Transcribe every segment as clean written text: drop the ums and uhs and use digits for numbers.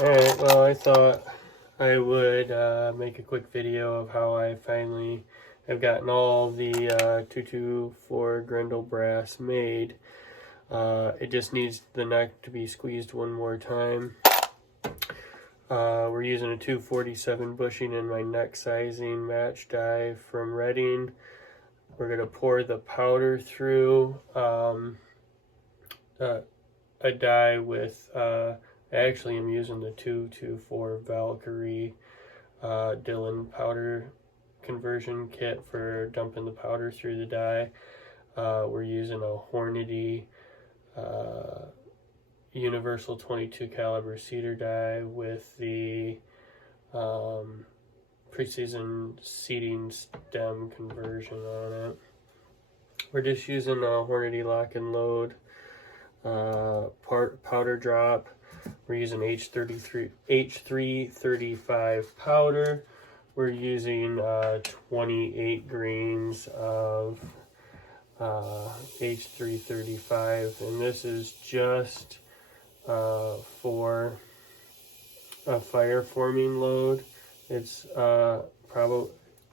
Alright, well, I thought I would make a quick video of how I finally have gotten all the 224 Grendel brass made. It just needs the neck to be squeezed one more time. We're using a 247 bushing in my neck sizing match die from Redding. We're going to pour the powder through a die with, I actually am using the 224 Valkyrie Dillon powder conversion kit for dumping the powder through the die. We're using a Hornady Universal 22 caliber cedar die with the precision seating stem conversion on it. We're just using a Hornady lock and load powder drop. We're using H335 powder. We're using 28 grains of H335, and this is just for a fire forming load. It's probably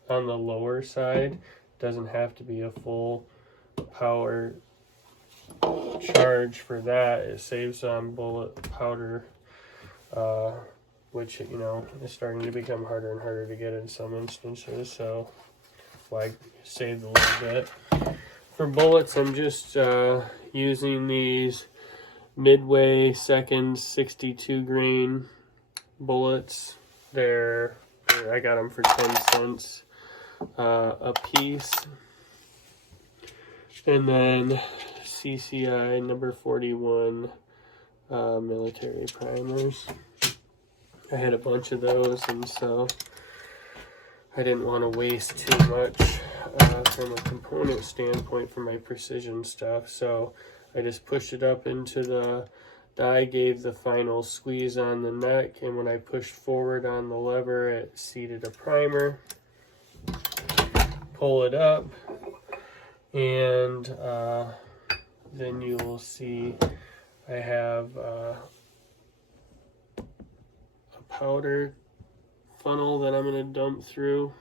on the lower side. Doesn't have to be a full power charge for that. It saves on bullet powder, which, you know, is starting to become harder and harder to get in some instances, so I saved a little bit. For bullets, I'm just using these Midway Seconds 62 grain bullets. I got them for 10 cents a piece. And then CCI number 41 military primers. I had a bunch of those, and so I didn't want to waste too much from a component standpoint for my precision stuff, so I just pushed it up into the die, gave the final squeeze on the neck, and when I pushed forward on the lever, it seated a primer. Pull it up, and then you will see I have a powder funnel that I'm going to dump through.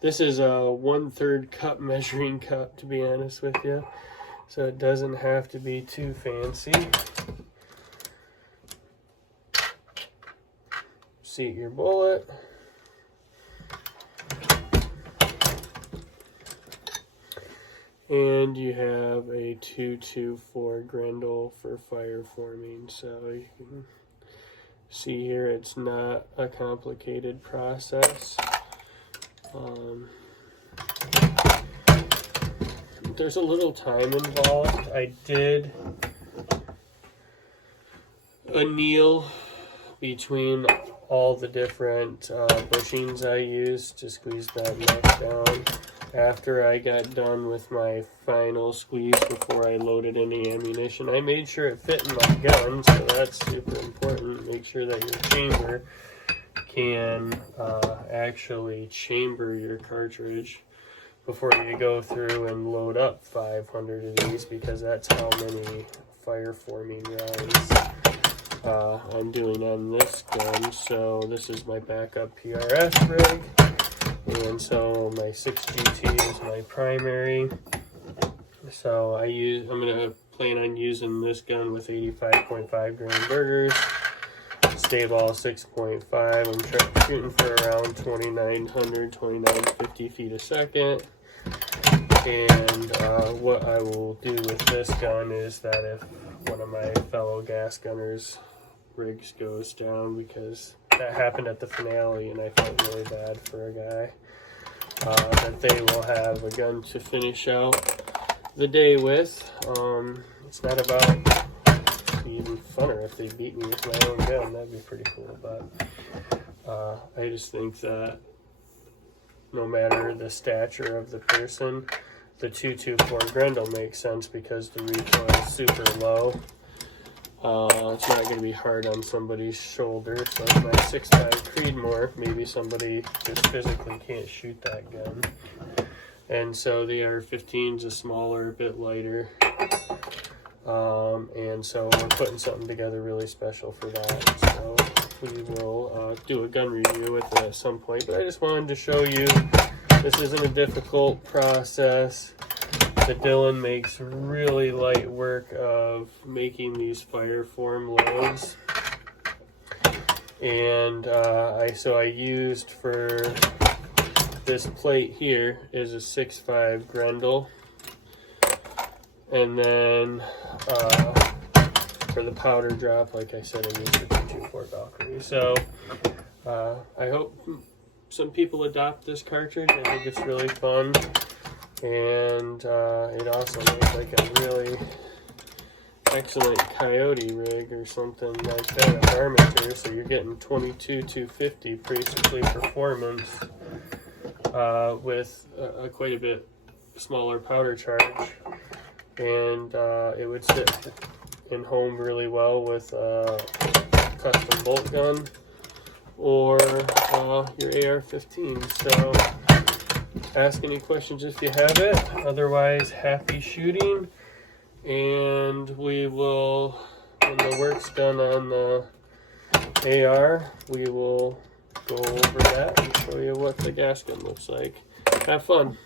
This is a 1/3 cup measuring cup, to be honest with you, so it doesn't have to be too fancy. Seat your bullet. And you have a 224 Grendel for fire forming, so you can see here it's not a complicated process. There's a little time involved. I did anneal between all the different bushings I used to squeeze that neck down. After I got done with my final squeeze before I loaded any ammunition, I made sure it fit in my gun, so that's super important. Make sure that your chamber can actually chamber your cartridge before you go through and load up 500 of these, because that's how many fire forming rounds I'm doing on this gun. So this is my backup PRS rig, and so my 6GT is my primary. So I'm gonna plan on using this gun with 85.5 grain burgers. Stay ball 6.5. I'm shooting for around 2,900, 2,950 feet a second. And what I will do with this gun is that if one of my fellow gas gunners' rigs goes down, because that happened at the finale and I felt really bad for a guy, that they will have a gun to finish out the day with. It's not about even funner if they beat me with my own gun. That'd be pretty cool, but I just think that no matter the stature of the person, the 224 Grendel makes sense because the recoil is super low. It's not going to be hard on somebody's shoulder, so my 6.5 Creedmoor, maybe somebody just physically can't shoot that gun. And so the AR-15 is a smaller, a bit lighter. And so we're putting something together really special for that. So we will do a gun review with it at some point. But I just wanted to show you this isn't a difficult process. The Dylan makes really light work of making these fire form loads. And I used for this plate here is a 6.5 Grendel. And then for the powder drop, like I said, I used the 224 Valkyrie. So I hope some people adopt this cartridge. I think it's really fun. And it also makes like a really excellent coyote rig or something like that, a armature. So you're getting 22-250 basically performance with quite a bit smaller powder charge. And it would sit in home really well with a custom bolt gun or your AR-15. So ask any questions if you have it. Otherwise, happy shooting. And we will, when the work's done on the AR, we will go over that and show you what the gas gun looks like. Have fun.